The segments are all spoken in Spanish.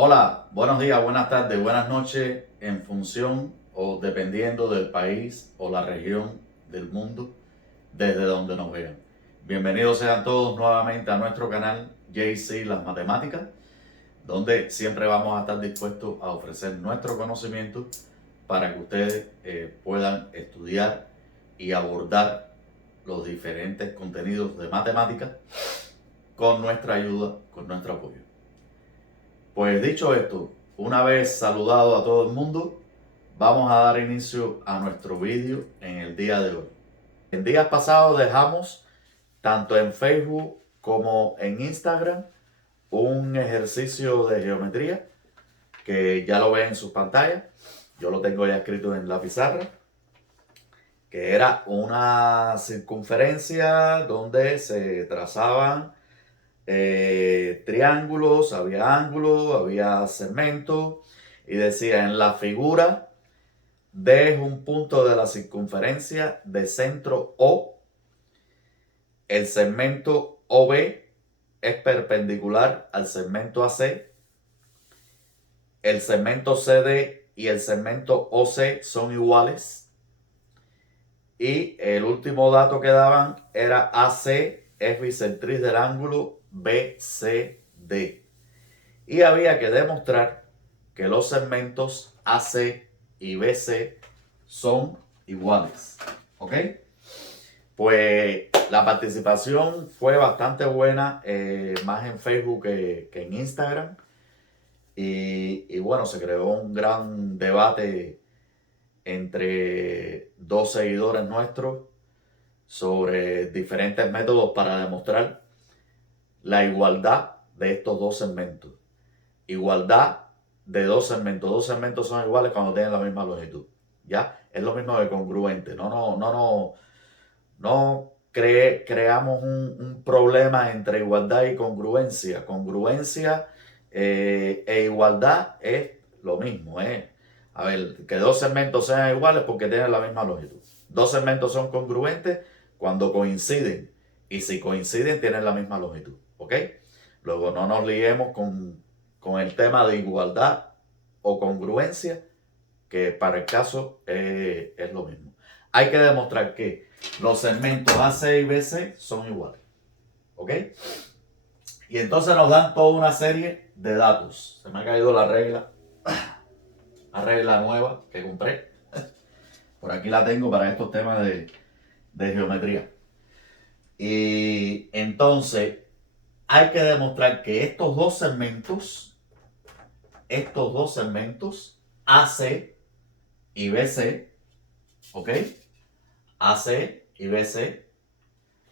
Hola, buenos días, buenas tardes, buenas noches, en función o dependiendo del país o la región del mundo desde donde nos vean. Bienvenidos sean todos nuevamente a nuestro canal JC Las Matemáticas, donde siempre vamos a estar dispuestos a ofrecer nuestro conocimiento para que ustedes puedan estudiar y abordar los diferentes contenidos de matemáticas con nuestra ayuda, con nuestro apoyo. Pues dicho esto, una vez saludado a todo el mundo, vamos a dar inicio a nuestro vídeo en el día de hoy. En días pasados dejamos, tanto en Facebook como en Instagram, un ejercicio de geometría que ya lo ven en sus pantallas. Yo lo tengo ya escrito en la pizarra, que era una circunferencia donde se trazaban triángulos, había ángulos, había segmentos, y decía en la figura D es un punto de la circunferencia de centro O, el segmento OB es perpendicular al segmento AC, el segmento CD y el segmento OC son iguales, y el último dato que daban era AC es bisectriz del ángulo BCD. Y había que demostrar que los segmentos AC y BC son iguales. ¿Ok? Pues la participación fue bastante buena, más en Facebook que en Instagram. Y bueno, se creó un gran debate entre dos seguidores nuestros sobre diferentes métodos para demostrar la igualdad de estos dos segmentos. Igualdad de dos segmentos. Dos segmentos son iguales cuando tienen la misma longitud. ¿Ya? Es lo mismo que congruente. No creamos un problema entre igualdad y congruencia. Congruencia e igualdad es lo mismo. A ver, que dos segmentos sean iguales porque tienen la misma longitud. Dos segmentos son congruentes cuando coinciden. Y si coinciden, tienen la misma longitud. ¿Ok? Luego no nos liemos con el tema de igualdad o congruencia, que para el caso es lo mismo. Hay que demostrar que los segmentos AC y BC son iguales. ¿Ok? Y entonces nos dan toda una serie de datos. Se me ha caído la regla nueva que compré. Por aquí la tengo para estos temas de geometría. Y entonces hay que demostrar que estos dos segmentos, AC y BC, ¿ok? AC y BC,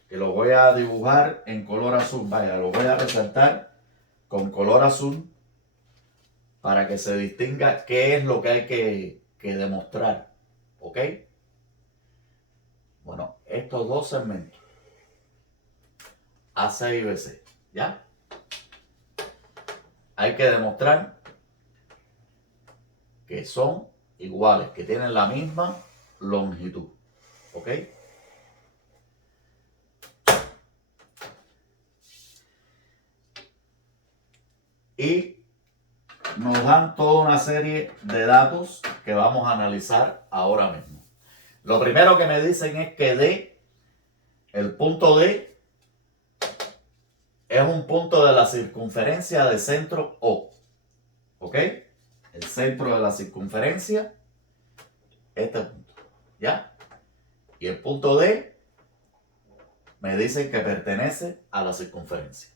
que lo voy a dibujar en color azul, vaya, lo voy a resaltar con color azul para que se distinga qué es lo que hay que demostrar, ¿ok? Bueno, estos dos segmentos, AC y BC, ¿ya? Hay que demostrar que son iguales, que tienen la misma longitud, ¿ok? Y nos dan toda una serie de datos que vamos a analizar ahora mismo. Lo primero que me dicen es que D, el punto D, es un punto de la circunferencia de centro O. ¿Ok? El centro de la circunferencia, este punto. ¿Ya? Y el punto D me dicen que pertenece a la circunferencia.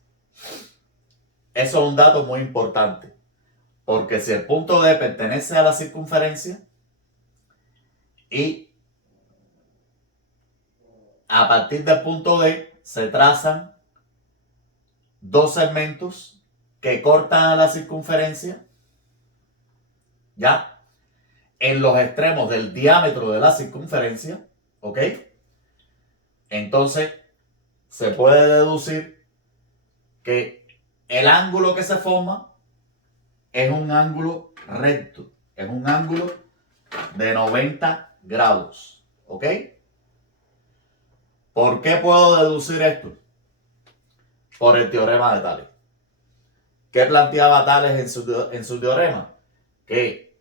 Eso es un dato muy importante, porque si el punto D pertenece a la circunferencia y a partir del punto D se trazan dos segmentos que cortan a la circunferencia, ¿ya? En los extremos del diámetro de la circunferencia, ¿ok? Entonces se puede deducir que el ángulo que se forma es un ángulo recto, es un ángulo de 90 grados, ¿ok? ¿Por qué puedo deducir esto? Por el teorema de Thales. ¿Qué planteaba Tales en su teorema? Que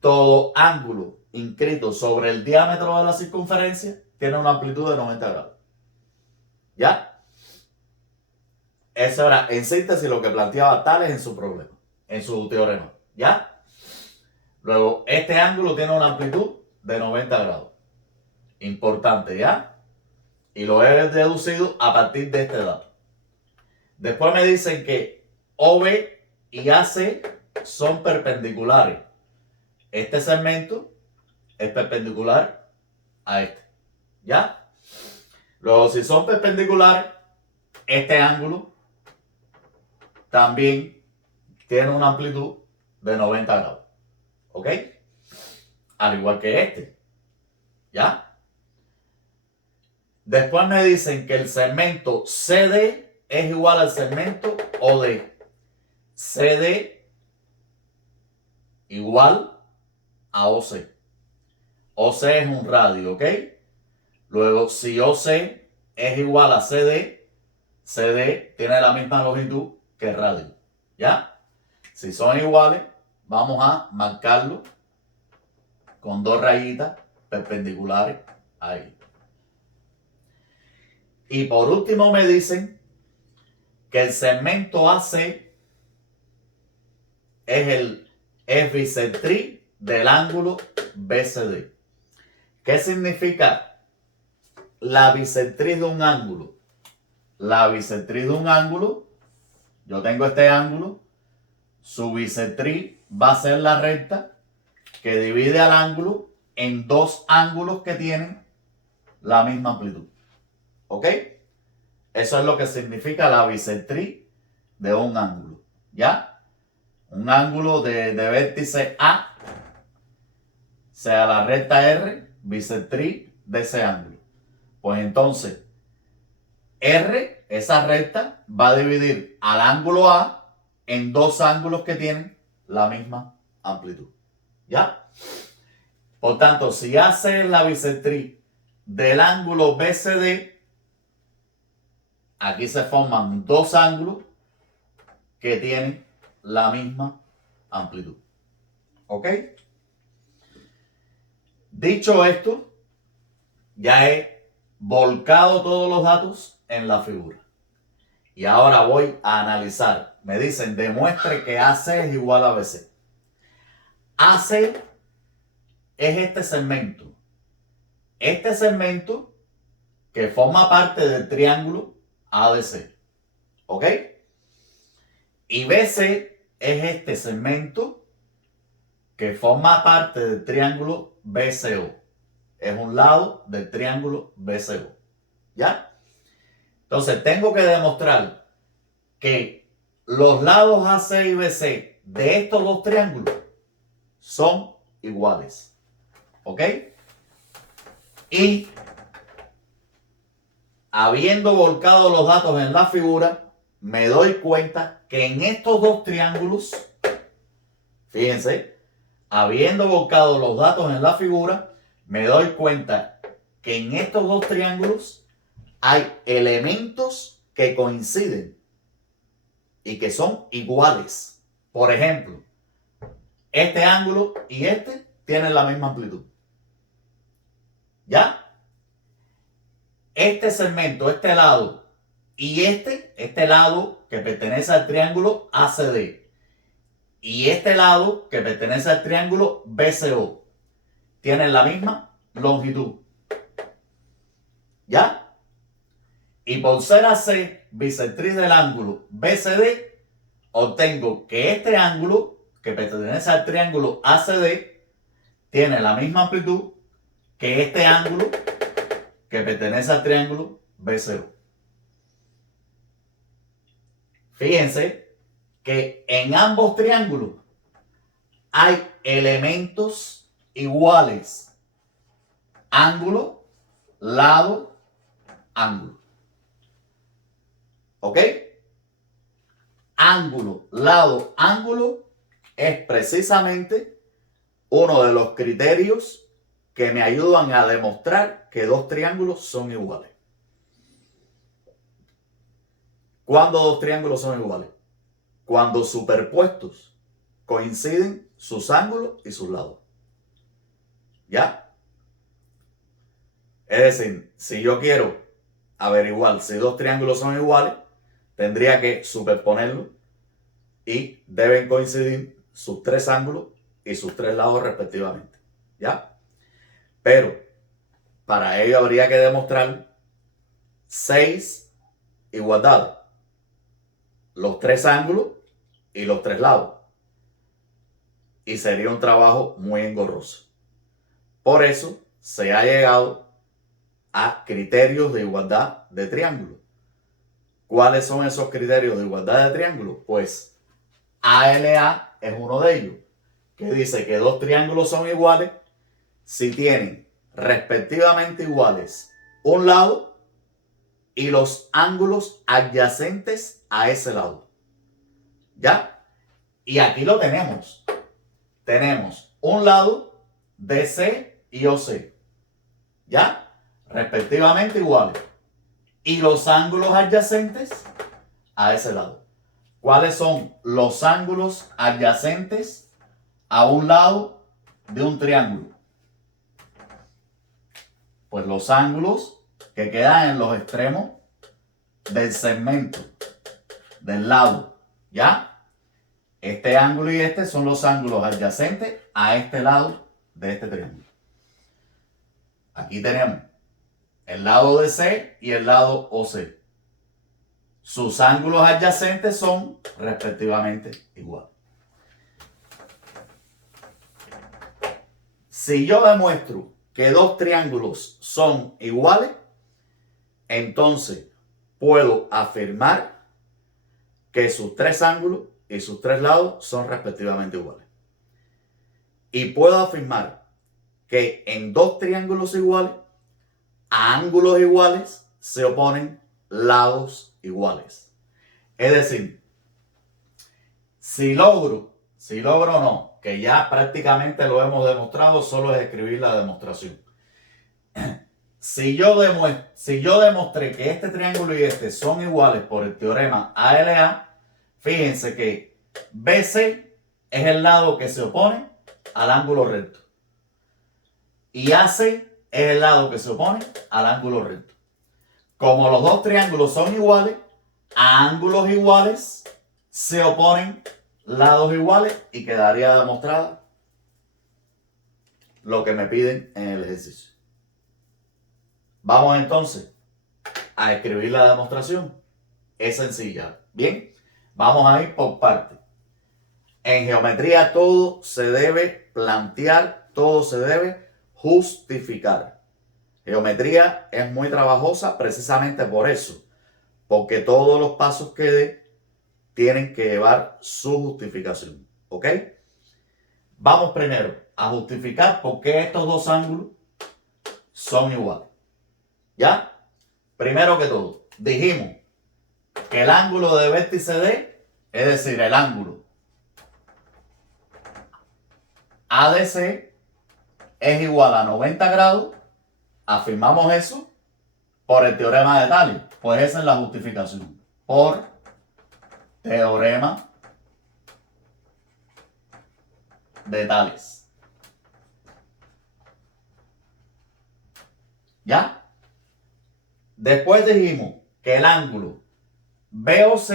todo ángulo inscrito sobre el diámetro de la circunferencia tiene una amplitud de 90 grados. ¿Ya? Eso era en síntesis lo que planteaba Tales en su problema, en su teorema. ¿Ya? Luego, este ángulo tiene una amplitud de 90 grados. Importante, ¿ya? Y lo he deducido a partir de este dato. Después me dicen que OB y AC son perpendiculares. Este segmento es perpendicular a este. ¿Ya? Luego, si son perpendiculares, este ángulo también tiene una amplitud de 90 grados. ¿Ok? Al igual que este. ¿Ya? Después me dicen que el segmento CD es igual al segmento OD. CD igual a OC. OC es un radio, ¿ok? Luego, si OC es igual a CD, CD tiene la misma longitud que radio. ¿Ya? Si son iguales, vamos a marcarlo con dos rayitas perpendiculares ahí. Y por último me dicen que el segmento AC es bisectriz del ángulo BCD. ¿Qué significa la bisectriz de un ángulo? La bisectriz de un ángulo, yo tengo este ángulo, su bisectriz va a ser la recta que divide al ángulo en dos ángulos que tienen la misma amplitud. ¿Ok? Eso es lo que significa la bisectriz de un ángulo. ¿Ya? Un ángulo de vértice A, sea la recta R, bisectriz de ese ángulo. Pues entonces, R, esa recta, va a dividir al ángulo A en dos ángulos que tienen la misma amplitud. ¿Ya? Por tanto, si AC es la bisectriz del ángulo BCD, aquí se forman dos ángulos que tienen la misma amplitud. ¿Ok? Dicho esto, ya he volcado todos los datos en la figura. Y ahora voy a analizar. Me dicen, demuestre que AC es igual a BC. AC es este segmento. Este segmento que forma parte del triángulo ADC. ¿Ok? Y BC es este segmento que forma parte del triángulo BCO. Es un lado del triángulo BCO. ¿Ya? Entonces tengo que demostrar que los lados AC y BC de estos dos triángulos son iguales. ¿Ok? Y habiendo volcado los datos en la figura, me doy cuenta que en estos dos triángulos, fíjense, habiendo volcado los datos en la figura, me doy cuenta que en estos dos triángulos hay elementos que coinciden y que son iguales. Por ejemplo, este ángulo y este tienen la misma amplitud. ¿Ya? Este segmento, este lado y este lado que pertenece al triángulo ACD y este lado que pertenece al triángulo BCO tienen la misma longitud. ¿Ya? Y por ser AC bisectriz del ángulo BCD, obtengo que este ángulo que pertenece al triángulo ACD tiene la misma amplitud que este ángulo que pertenece al triángulo BCO. Fíjense que en ambos triángulos hay elementos iguales. Ángulo, lado, ángulo. ¿Ok? Ángulo, lado, ángulo es precisamente uno de los criterios que me ayudan a demostrar que dos triángulos son iguales. ¿Cuándo dos triángulos son iguales? cuando superpuestos coinciden sus ángulos y sus lados. ¿Ya? Es decir, si yo quiero averiguar si dos triángulos son iguales, tendría que superponerlos y deben coincidir sus tres ángulos y sus tres lados respectivamente. ¿Ya? Pero para ello habría que demostrar 6 igualdades. Los tres ángulos y los tres lados. Y sería un trabajo muy engorroso. Por eso se ha llegado a criterios de igualdad de triángulos. ¿Cuáles son esos criterios de igualdad de triángulos? Pues ALA es uno de ellos, que dice que dos triángulos son iguales si tienen respectivamente iguales un lado y los ángulos adyacentes a ese lado. ¿Ya? Y aquí lo tenemos. Tenemos un lado DC y OC. ¿Ya? Respectivamente iguales. Y los ángulos adyacentes a ese lado. ¿Cuáles son los ángulos adyacentes a un lado de un triángulo? Pues los ángulos que quedan en los extremos del segmento, del lado. ¿Ya? Este ángulo y este son los ángulos adyacentes a este lado de este triángulo. Aquí tenemos el lado DC y el lado OC. Sus ángulos adyacentes son respectivamente iguales. Si yo demuestro que dos triángulos son iguales, entonces puedo afirmar que sus tres ángulos y sus tres lados son respectivamente iguales. Y puedo afirmar que en dos triángulos iguales, a ángulos iguales se oponen lados iguales. Es decir, si logro no, que ya prácticamente lo hemos demostrado, solo es escribir la demostración. Si yo demostré que este triángulo y este son iguales por el teorema ALA, fíjense que BC es el lado que se opone al ángulo recto. Y AC es el lado que se opone al ángulo recto. Como los dos triángulos son iguales, a ángulos iguales se oponen lados iguales y quedaría demostrada lo que me piden en el ejercicio. Vamos entonces a escribir la demostración. Es sencilla. Bien, vamos a ir por partes. En geometría todo se debe plantear, todo se debe justificar. Geometría es muy trabajosa precisamente por eso, porque todos los pasos que dé tienen que llevar su justificación. ¿Ok? Vamos primero a justificar por qué estos dos ángulos son iguales. ¿Ya? Primero que todo, dijimos que el ángulo de vértice D, es decir, el ángulo ADC, es igual a 90 grados. Afirmamos eso por el teorema de Tales. Pues esa es la justificación. Por teorema de Tales. ¿Ya? Después dijimos que el ángulo BOC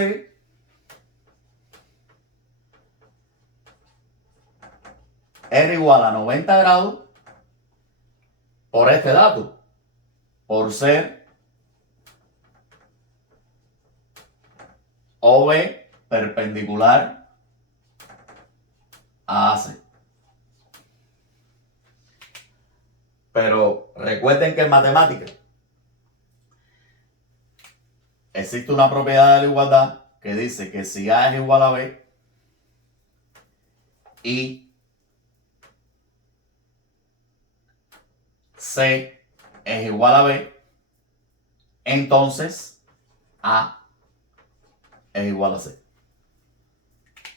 era igual a 90 grados por este dato, por ser OB perpendicular a AC. Pero recuerden que en matemáticas existe una propiedad de la igualdad que dice que si A es igual a B y C es igual a B, entonces A es igual a C.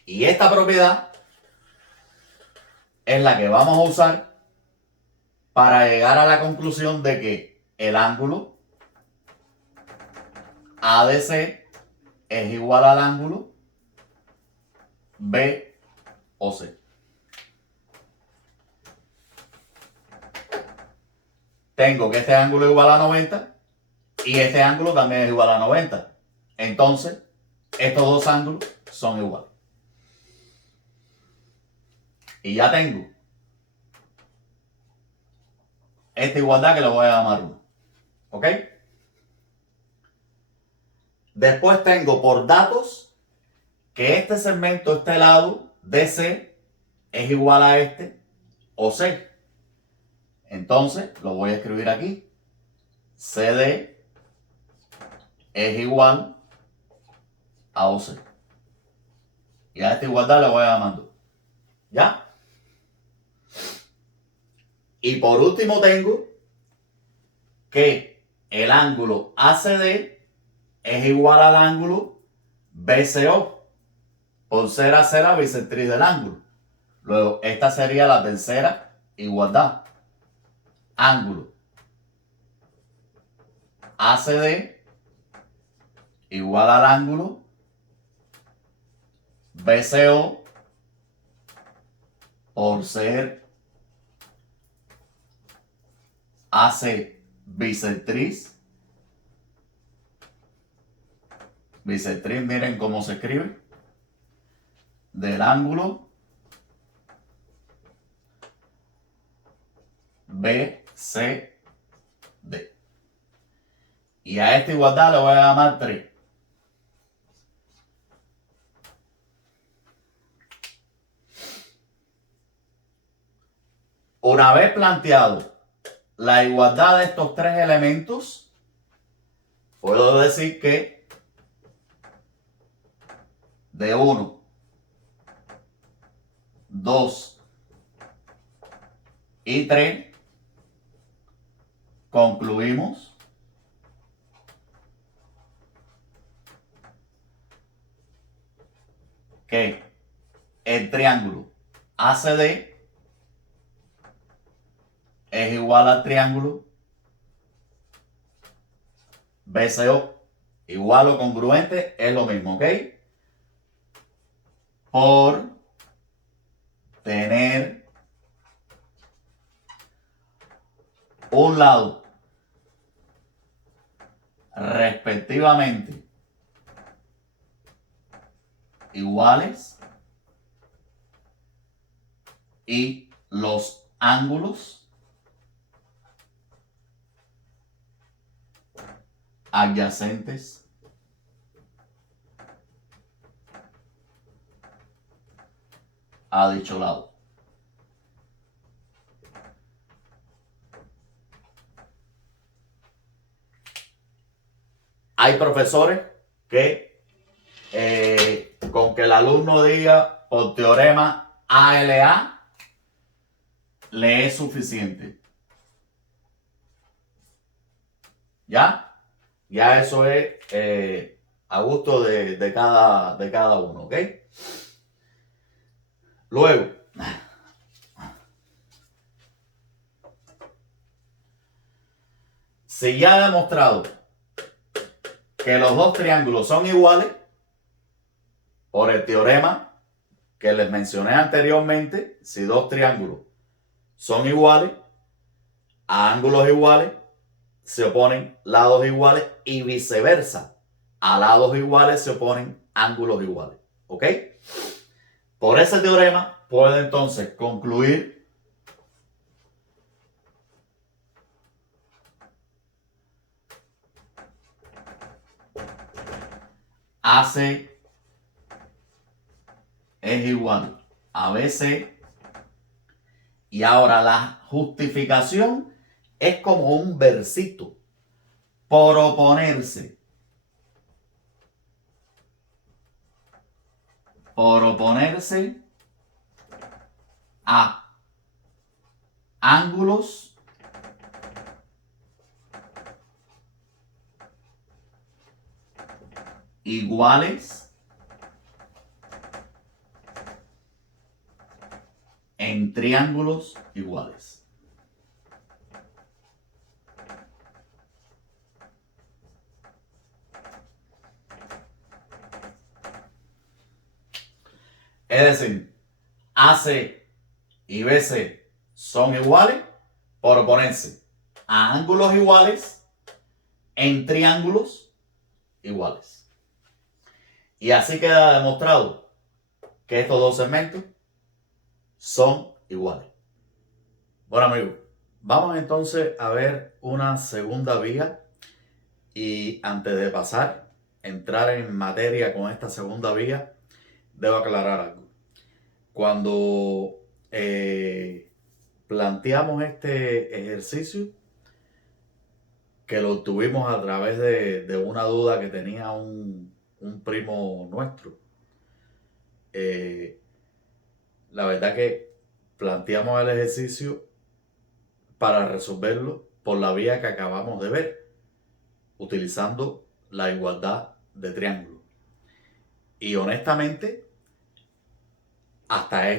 Y esta propiedad es la que vamos a usar para llegar a la conclusión de que el ángulo ADC es igual al ángulo B o C. Tengo que este ángulo es igual a 90 y este ángulo también es igual a 90. Entonces, estos dos ángulos son iguales. Y ya tengo esta igualdad que le voy a llamar 1. ¿Ok? Después tengo por datos que este segmento, este lado DC, es igual a este OC. Entonces, lo voy a escribir aquí. CD es igual a OC. Y a esta igualdad le voy a llamar 2. ¿Ya? Y por último tengo que el ángulo ACD es igual al ángulo BCO por ser la bisectriz del ángulo. Luego, esta sería la tercera igualdad. Ángulo ACD igual al ángulo BCO por ser AC bisectriz. Bisectriz, miren cómo se escribe. Del ángulo BCD. Y a esta igualdad le voy a llamar 3. Una vez planteado la igualdad de estos tres elementos, puedo decir que de 1, 2 y 3 concluimos que el triángulo ACD es igual al triángulo BCO. Igual o congruente es lo mismo, ¿ok? Por tener un lado respectivamente iguales y los ángulos adyacentes a dicho lado. Hay profesores que con que el alumno diga por teorema ALA le es suficiente. ¿Ya? Ya eso es a gusto de cada uno, ¿ok? Luego, si ya he demostrado que los dos triángulos son iguales, por el teorema que les mencioné anteriormente, si dos triángulos son iguales, a ángulos iguales se oponen lados iguales y viceversa. A lados iguales se oponen ángulos iguales. ¿Ok? Por ese teorema puedo entonces concluir AC es igual a BC. Y ahora la justificación es como un versito. Por oponerse a ángulos iguales en triángulos iguales. Es decir, AC y BC son iguales por oponerse a ángulos iguales en triángulos iguales. Y así queda demostrado que estos dos segmentos son iguales. Bueno, amigos, vamos entonces a ver una segunda vía. Y antes de entrar en materia con esta segunda vía, debo aclarar algo. Cuando planteamos este ejercicio, que lo tuvimos a través de una duda que tenía un primo nuestro, la verdad que planteamos el ejercicio para resolverlo por la vía que acabamos de ver, utilizando la igualdad de triángulos. Y honestamente, hasta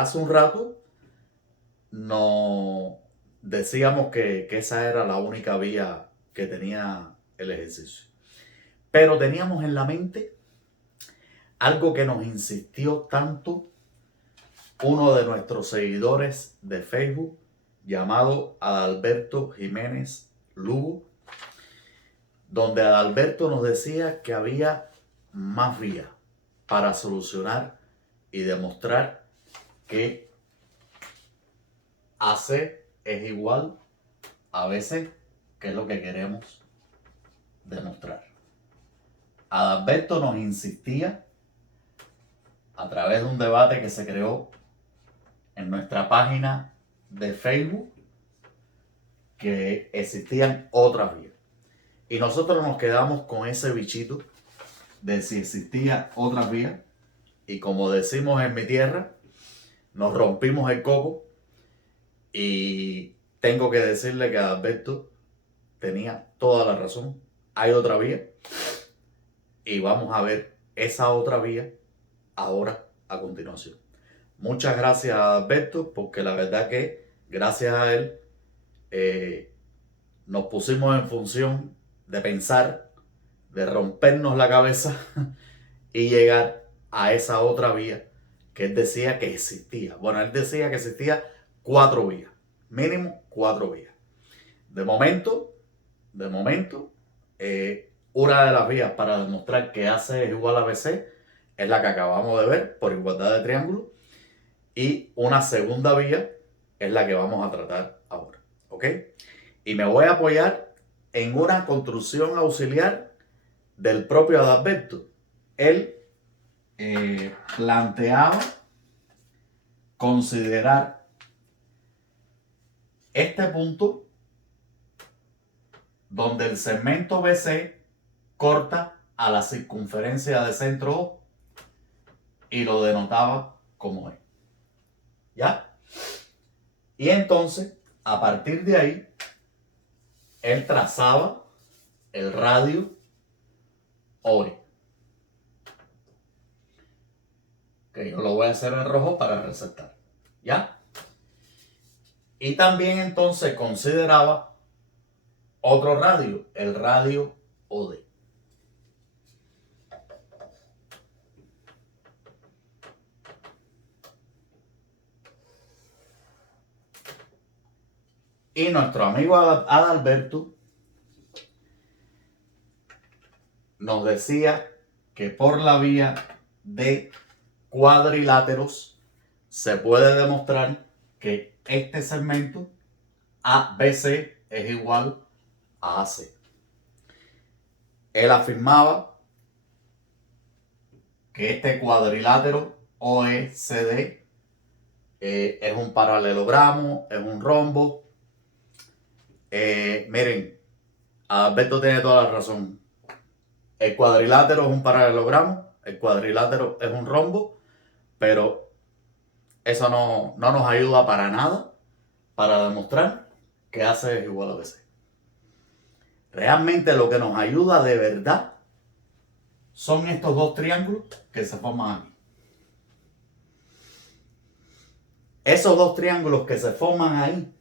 hace un rato no decíamos que esa era la única vía que tenía el ejercicio. Pero teníamos en la mente algo que nos insistió tanto uno de nuestros seguidores de Facebook, llamado Adalberto Jiménez Lugo, donde Adalberto nos decía que había más vías para solucionar y demostrar que AC es igual a BC, que es lo que queremos demostrar. Adalberto nos insistía a través de un debate que se creó en nuestra página de Facebook que existían otras vías. Y nosotros nos quedamos con ese bichito de si existía otras vías. Y como decimos en mi tierra, nos rompimos el coco. Y tengo que decirle que Adalberto tenía toda la razón. Hay otra vía. Y vamos a ver esa otra vía ahora a continuación. Muchas gracias a Adalberto, porque la verdad que gracias a él nos pusimos en función de pensar, de rompernos la cabeza y llegar a esa otra vía que él decía que existía. Bueno, él decía que existía 4 vías, mínimo 4 vías. De momento, una de las vías para demostrar que AC es igual a BC es la que acabamos de ver, por igualdad de triángulo. Y una segunda vía es la que vamos a tratar ahora, ¿ok? Y me voy a apoyar en una construcción auxiliar del propio Adalberto. Él planteaba considerar este punto donde el segmento BC corta a la circunferencia de centro O y lo denotaba como E. ¿Ya? Y entonces, a partir de ahí, él trazaba el radio OE. Que yo lo voy a hacer en rojo para resaltar. ¿Ya? Y también entonces consideraba otro radio, el radio OD. Y nuestro amigo Adalberto nos decía que por la vía de cuadriláteros se puede demostrar que este segmento ABC es igual a AC. Él afirmaba que este cuadrilátero OECD es un paralelogramo, es un rombo. Miren, Alberto tiene toda la razón. El cuadrilátero es un paralelogramo, el cuadrilátero es un rombo, pero eso no nos ayuda para nada para demostrar que AC es igual a BC. Realmente lo que nos ayuda de verdad son estos dos triángulos que se forman aquí. Esos dos triángulos que se forman ahí,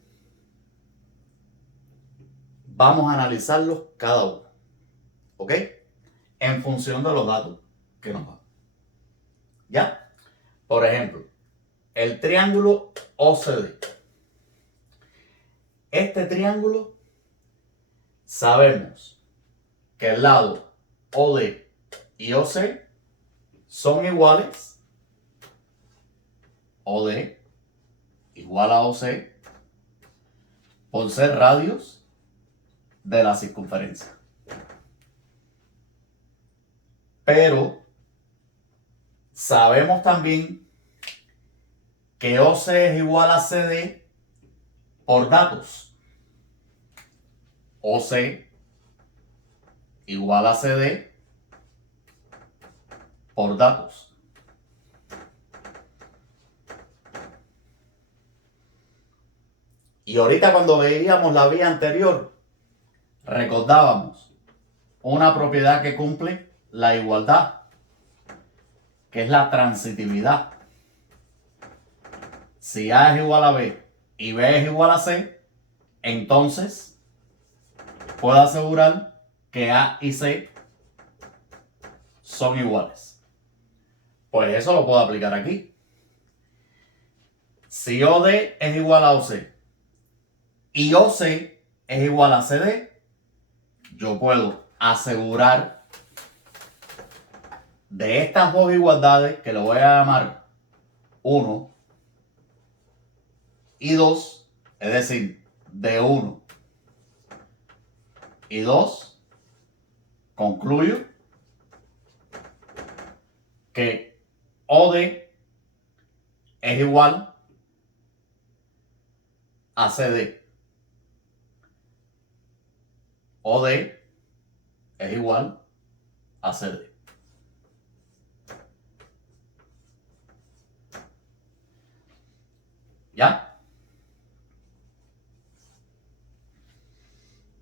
vamos a analizarlos cada uno, ¿ok? En función de los datos que nos dan. ¿Ya? Por ejemplo, el triángulo OCD. Este triángulo sabemos que el lado OD y OC son iguales. OD igual a OC por ser radios de la circunferencia. Pero sabemos también que OC es igual a CD por datos. OC igual a CD por datos. Y ahorita cuando veíamos la vía anterior, recordábamos una propiedad que cumple la igualdad, que es la transitividad. Si A es igual a B y B es igual a C, entonces puedo asegurar que A y C son iguales. Pues eso lo puedo aplicar aquí. Si OD es igual a OC y OC es igual a CD, yo puedo asegurar de estas dos igualdades, que le voy a llamar 1 y 2, es decir, de 1 y 2, concluyo que OD es igual a CD. OD es igual a CD. ¿Ya?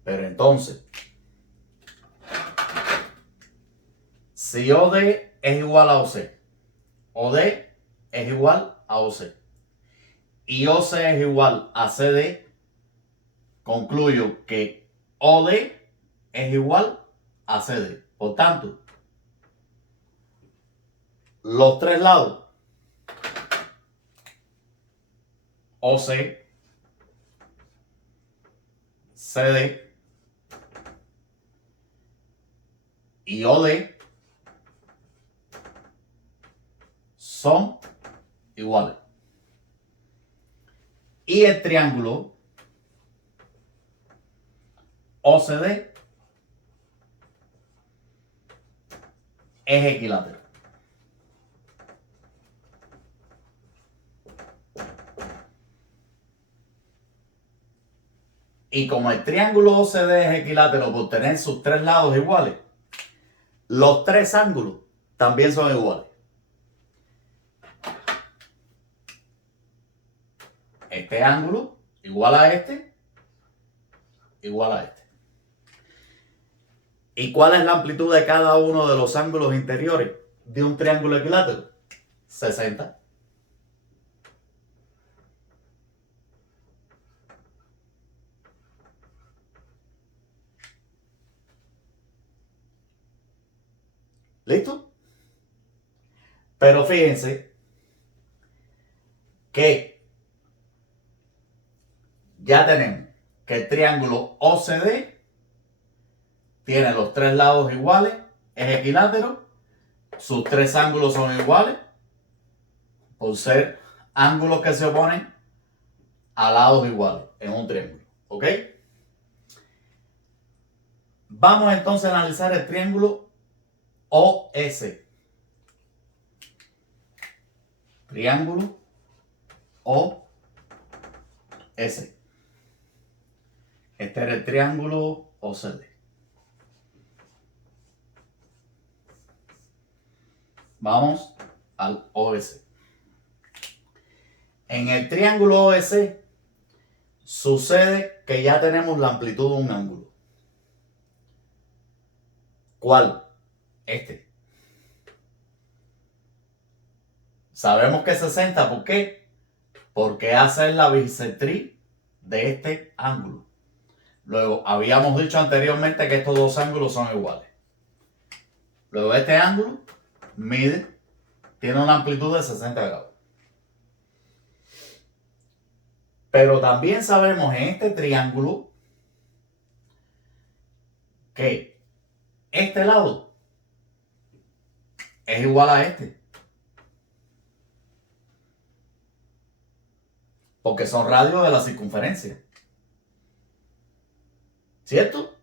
Pero entonces, si OD es igual a OC, OD es igual a OC y OC es igual a CD, concluyo que OD es igual a CD. Por tanto, los tres lados, OC, CD y OD, son iguales. Y el triángulo OCD es equilátero. Y como el triángulo OCD es equilátero por tener sus tres lados iguales, los tres ángulos también son iguales. Este ángulo igual a este, igual a este. ¿Y cuál es la amplitud de cada uno de los ángulos interiores de un triángulo equilátero? 60. ¿Listo? Pero fíjense que ya tenemos que el triángulo OCD tiene los tres lados iguales, es equilátero, sus tres ángulos son iguales, por ser ángulos que se oponen a lados iguales en un triángulo. ¿Ok? Vamos entonces a analizar el triángulo OS. Triángulo OS. Este era el triángulo OCD. Vamos al OS. En el triángulo OS sucede que ya tenemos la amplitud de un ángulo. ¿Cuál? Este. Sabemos que es 60, ¿por qué? Porque hace la bisectriz de este ángulo. Luego, habíamos dicho anteriormente que estos dos ángulos son iguales. Luego, este ángulo mide tiene una amplitud de 60 grados. Pero también sabemos en este triángulo que este lado es igual a este. Porque son radios de la circunferencia. ¿Cierto?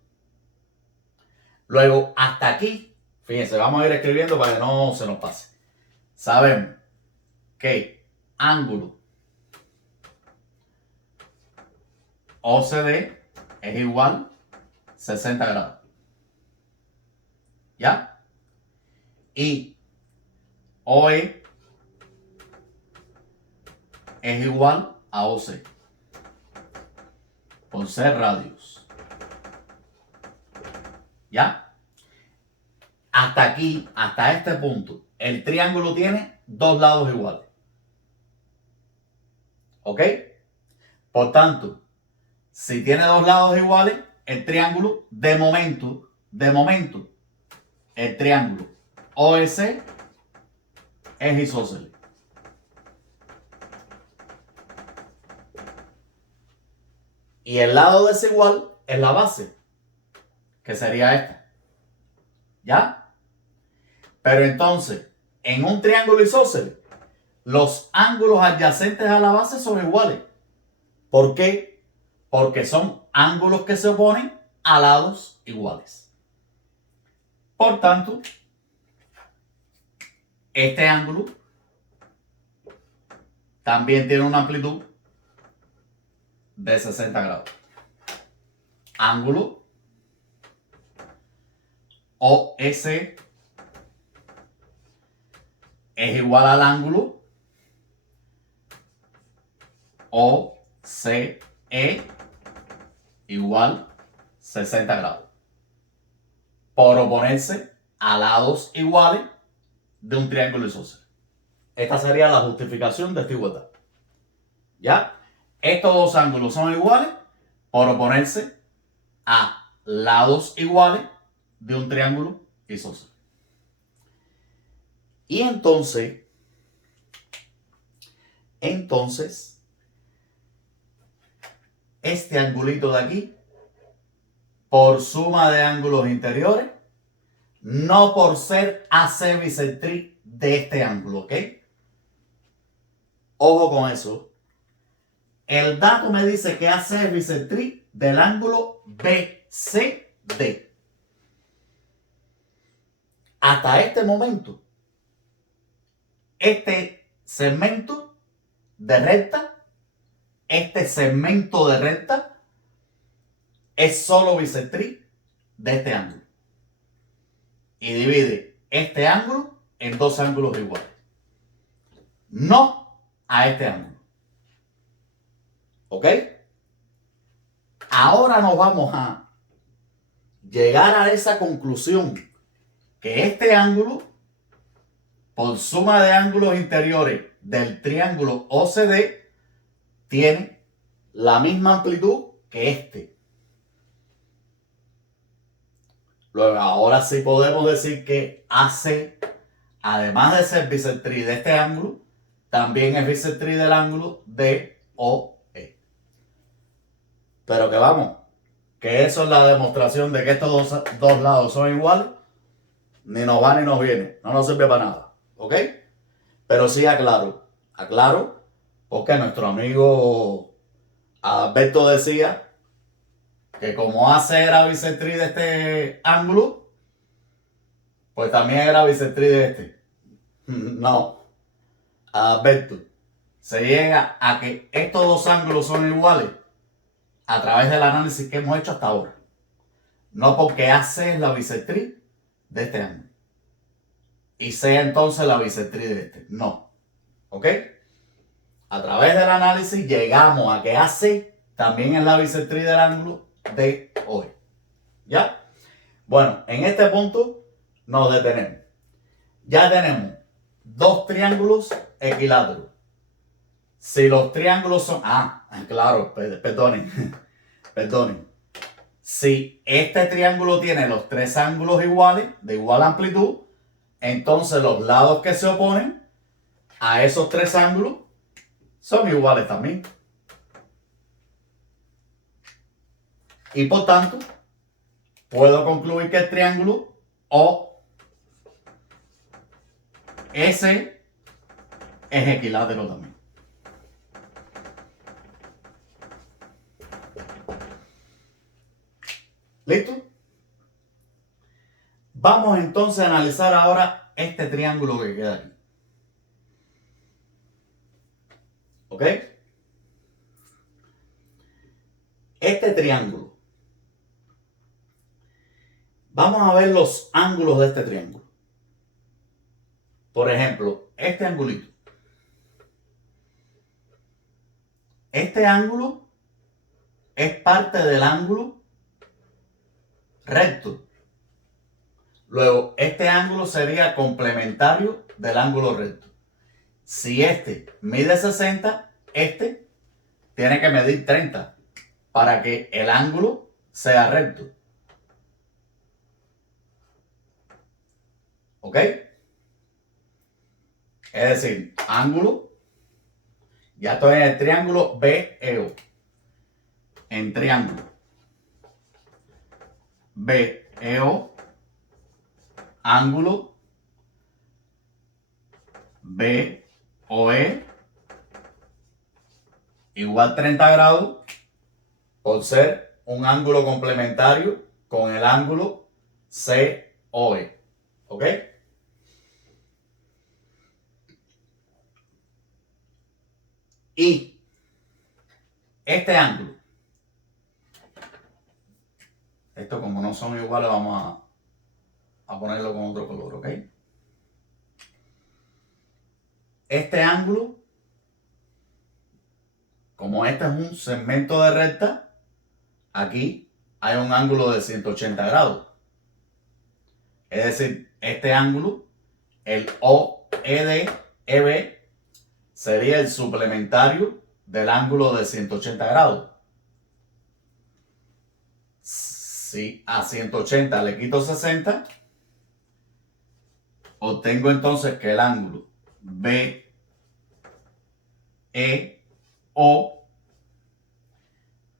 Luego, hasta aquí, fíjense, vamos a ir escribiendo para que no se nos pase. Sabemos que ángulo OCD es igual a 60 grados. ¿Ya? Y OE es igual a OC por ser radios. ¿Ya? Hasta aquí, hasta este punto, el triángulo tiene dos lados iguales. ¿Ok? Por tanto, si tiene dos lados iguales, el triángulo, de momento, el triángulo OEC es isósceles. Y el lado desigual es la base, que sería esta. ¿Ya? Pero entonces, en un triángulo isósceles, los ángulos adyacentes a la base son iguales. ¿Por qué? Porque son ángulos que se oponen a lados iguales. Por tanto, este ángulo también tiene una amplitud de 60 grados. Ángulo OS es igual al ángulo OCE igual 60 grados. Por oponerse a lados iguales de un triángulo isósceles. Esta sería la justificación de esta igualdad. ¿Ya? Estos dos ángulos son iguales por oponerse a lados iguales de un triángulo isósceles. Y entonces, este angulito de aquí, por suma de ángulos interiores, no por ser AC bisectriz de este ángulo, ¿ok? Ojo con eso. El dato me dice que AC es bisectriz del ángulo BCD. Hasta este momento, este segmento de recta es solo bisectriz de este ángulo. Y divide este ángulo en dos ángulos iguales. No a este ángulo. ¿Ok? Ahora nos vamos a llegar a esa conclusión que este ángulo, por suma de ángulos interiores del triángulo OCD, tiene la misma amplitud que este. Luego, ahora sí podemos decir que AC, además de ser bisectriz de este ángulo, también es bisectriz del ángulo DOE. Pero que vamos, que eso es la demostración de que estos dos lados son iguales, ni nos va ni nos viene, no nos sirve para nada, ¿ok? Pero sí aclaro, porque nuestro amigo Alberto decía que como AC era bisectriz de este ángulo, pues también era bisectriz de este. No, Alberto, se llega a que estos dos ángulos son iguales a través del análisis que hemos hecho hasta ahora. No porque AC es la bisectriz de este ángulo y sea entonces la bisectriz de este. No. ¿Ok? A través del análisis llegamos a que AC también es la bisectriz del ángulo DOE. ¿Ya? Bueno, en este punto nos detenemos. Ya tenemos dos triángulos equiláteros. Si los triángulos son... claro, perdonen. Si este triángulo tiene los tres ángulos iguales, de igual amplitud, entonces los lados que se oponen a esos tres ángulos son iguales también. Y por tanto, puedo concluir que el triángulo OS es equilátero también. ¿Listo? Vamos entonces a analizar ahora este triángulo que queda aquí. ¿Ok? Este triángulo. Vamos a ver los ángulos de este triángulo. Por ejemplo, este angulito. Este ángulo es parte del ángulo recto. Luego, este ángulo sería complementario del ángulo recto. Si este mide 60, este tiene que medir 30 para que el ángulo sea recto. ¿Ok? Es decir, ángulo, ya estoy en el triángulo BEO. En triángulo BEO, ángulo BOE igual 30 grados por ser un ángulo complementario con el ángulo COE. ¿Ok? Y este ángulo, esto como no son iguales, vamos a ponerlo con otro color, ¿ok? Este ángulo, como este es un segmento de recta, aquí hay un ángulo de 180 grados. Es decir, este ángulo, el OED-EB, sería el suplementario del ángulo de 180 grados. Si a 180 le quito 60, obtengo entonces que el ángulo BEO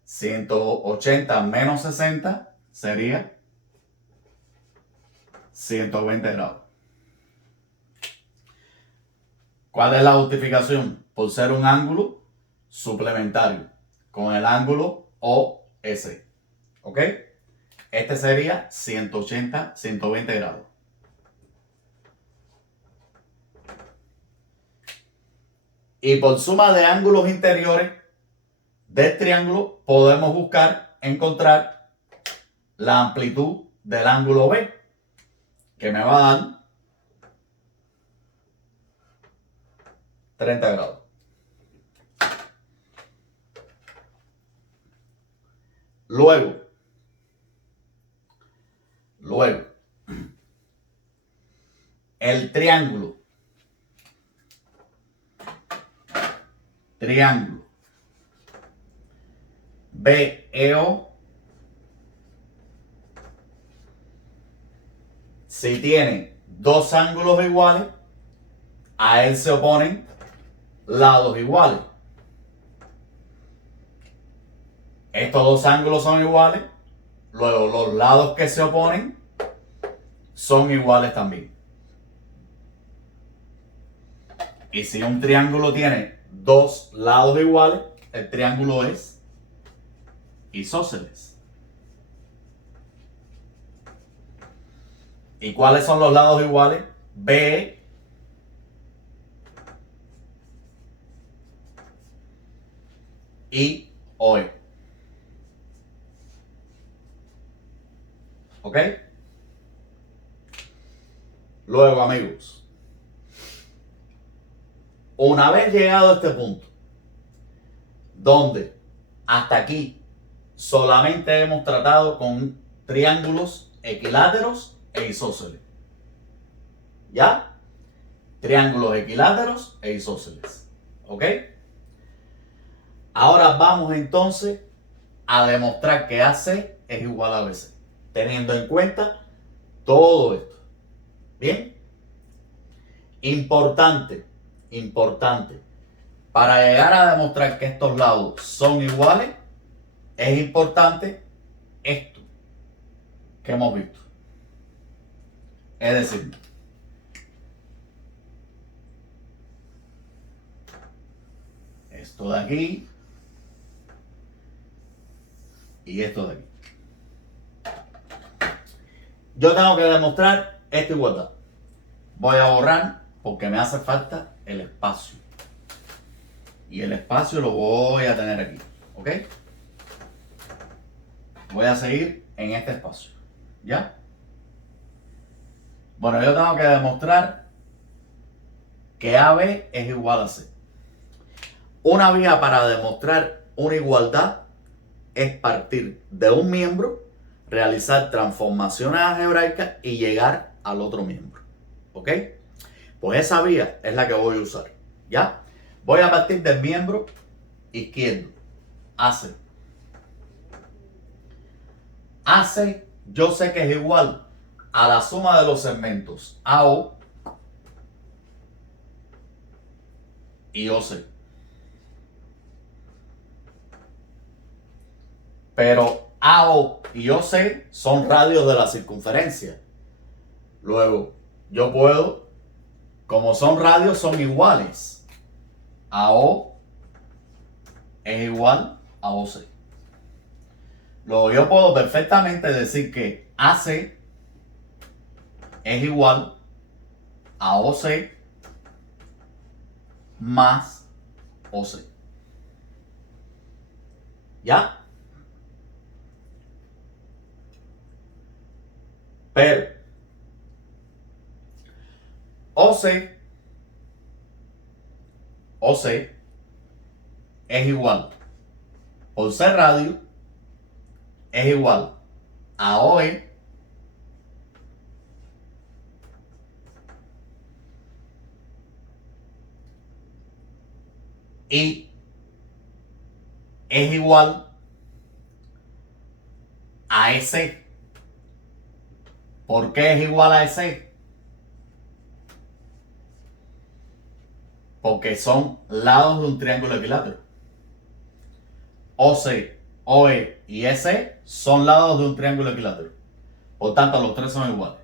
180 menos 60 sería 120 grados. ¿Cuál es la justificación? Por ser un ángulo suplementario con el ángulo OS. ¿Ok? Este sería 180, 120 grados. Y por suma de ángulos interiores del triángulo podemos encontrar la amplitud del ángulo B, que me va a dar 30 grados. Luego, el triángulo BEO, si tiene dos ángulos iguales, a él se oponen lados iguales. Estos dos ángulos son iguales, luego los lados que se oponen son iguales también. Y si un triángulo tiene dos lados iguales, el triángulo es isósceles. ¿Y cuáles son los lados iguales? B y OE. ¿Ok? Luego, amigos, una vez llegado a este punto, donde hasta aquí solamente hemos tratado con triángulos equiláteros e isósceles. ¿Ya? Triángulos equiláteros e isósceles. ¿Ok? Ahora vamos entonces a demostrar que AC es igual a BC, teniendo en cuenta todo esto. ¿Bien? Importante, importante. Para llegar a demostrar que estos lados son iguales, es importante esto que hemos visto. Es decir, esto de aquí y esto de aquí. Yo tengo que demostrar esta igualdad. Voy a borrar porque me hace falta el espacio. Y el espacio lo voy a tener aquí. ¿Ok? Voy a seguir en este espacio. ¿Ya? Bueno, yo tengo que demostrar que AB es igual a C. Una vía para demostrar una igualdad es partir de un miembro, realizar transformaciones algebraicas y llegar al otro miembro. ¿Ok? Pues esa vía es la que voy a usar. ¿Ya? Voy a partir del miembro izquierdo. AC. AC yo sé que es igual a la suma de los segmentos AO y OC. Pero AO y OC son radios de la circunferencia. Luego, yo puedo, como son radios, son iguales. AO es igual a OC. Luego, yo puedo perfectamente decir que AC es igual a OC más OC. ¿Ya? Pero OC es igual, por ser radio, es igual a OE y es igual a EC. ¿Por qué es igual a EC? Porque son lados de un triángulo equilátero. OC, OE y EC son lados de un triángulo equilátero. Por tanto, los tres son iguales.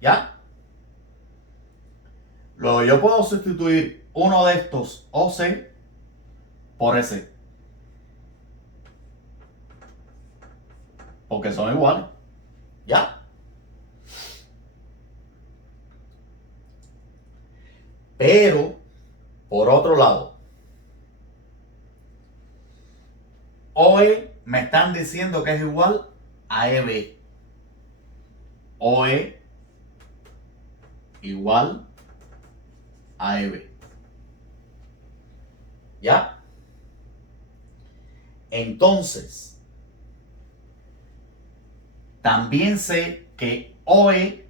¿Ya? Luego yo puedo sustituir uno de estos OC por EC. Porque son iguales. ¿Ya? Pero, por otro lado, OE me están diciendo que es igual a EB. OE igual a EB. ¿Ya? Entonces, también sé que OE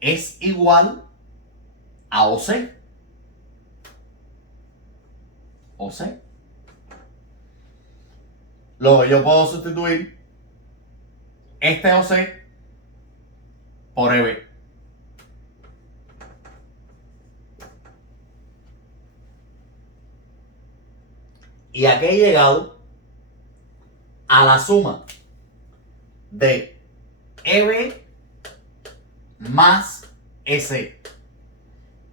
es igual a OC. OC. Luego yo puedo sustituir este OC por EB. Y aquí he llegado a la suma de EB más EC.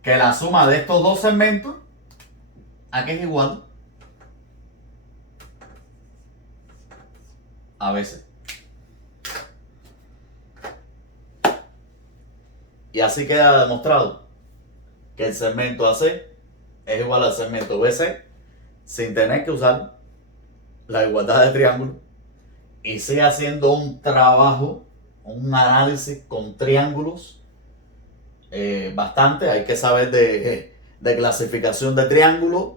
Que la suma de estos dos segmentos aquí es igual a BC. Y así queda demostrado que el segmento AC es igual al segmento BC sin tener que usar la igualdad de triángulo y sigue haciendo un trabajo, un análisis con triángulos bastante. Hay que saber de clasificación de triángulos,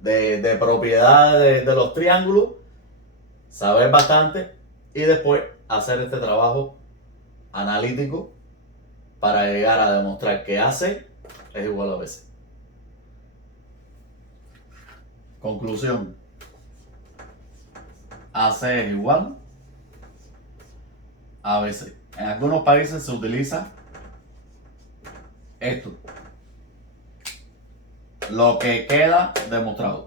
de propiedades de los triángulos, saber bastante y después hacer este trabajo analítico para llegar a demostrar que AC es igual a BC. Conclusión. AC es igual a BC. En algunos países se utiliza esto. lo que queda demostrado.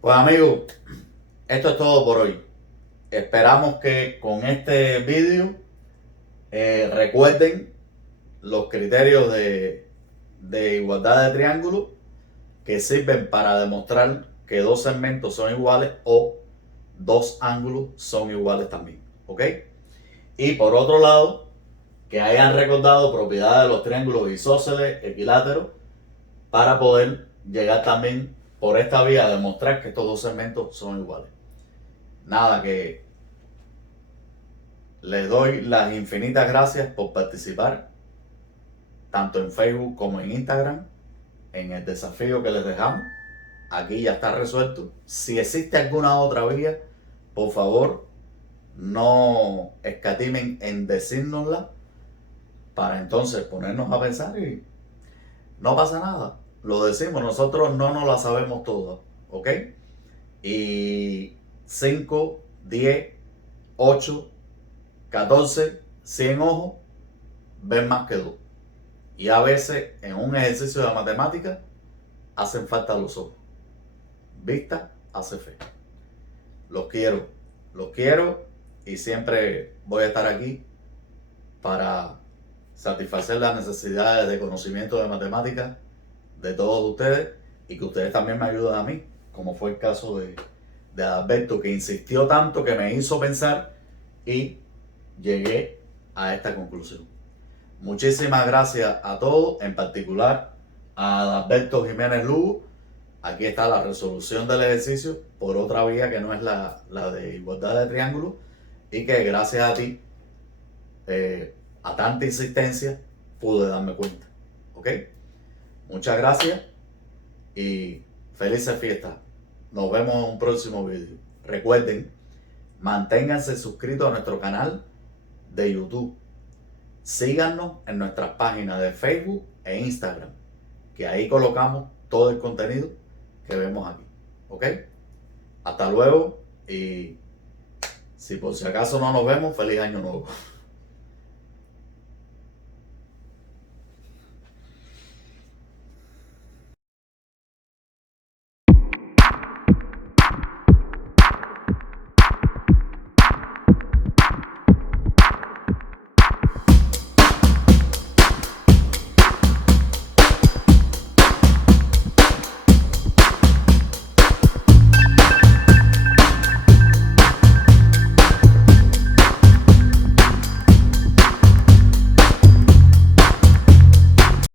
Pues amigos, esto es todo por hoy. Esperamos que con este vídeo recuerden los criterios de igualdad de triángulo que sirven para demostrar que dos segmentos son iguales o dos ángulos son iguales también, ¿ok? Y por otro lado, que hayan recordado propiedades de los triángulos isósceles, equiláteros, para poder llegar también por esta vía a demostrar que estos dos segmentos son iguales. Nada, que les doy las infinitas gracias por participar, tanto en Facebook como en Instagram, en el desafío que les dejamos. Aquí ya está resuelto. Si existe alguna otra vía, por favor, no escatimen en decírnosla para entonces ponernos a pensar y no pasa nada. Lo decimos, nosotros no nos la sabemos todas, ¿ok? Y 5, 10, 8, 14, 100 ojos ven más que 2. Y a veces en un ejercicio de matemática hacen falta los ojos. Vista hace fe. Los quiero y siempre voy a estar aquí para satisfacer las necesidades de conocimiento de matemáticas de todos ustedes y que ustedes también me ayuden a mí, como fue el caso de Alberto, que insistió tanto que me hizo pensar y llegué a esta conclusión. Muchísimas gracias a todos, en particular a Alberto Jiménez Lugo. Aquí está la resolución del ejercicio por otra vía que no es la de igualdad de triángulos y que gracias a ti, a tanta insistencia, pude darme cuenta. ¿Ok? Muchas gracias y felices fiestas. Nos vemos en un próximo vídeo. Recuerden, manténganse suscritos a nuestro canal de YouTube. Síganos en nuestras páginas de Facebook e Instagram, que ahí colocamos todo el contenido que vemos aquí. ¿Ok? Hasta luego y si por si acaso no nos vemos, feliz año nuevo.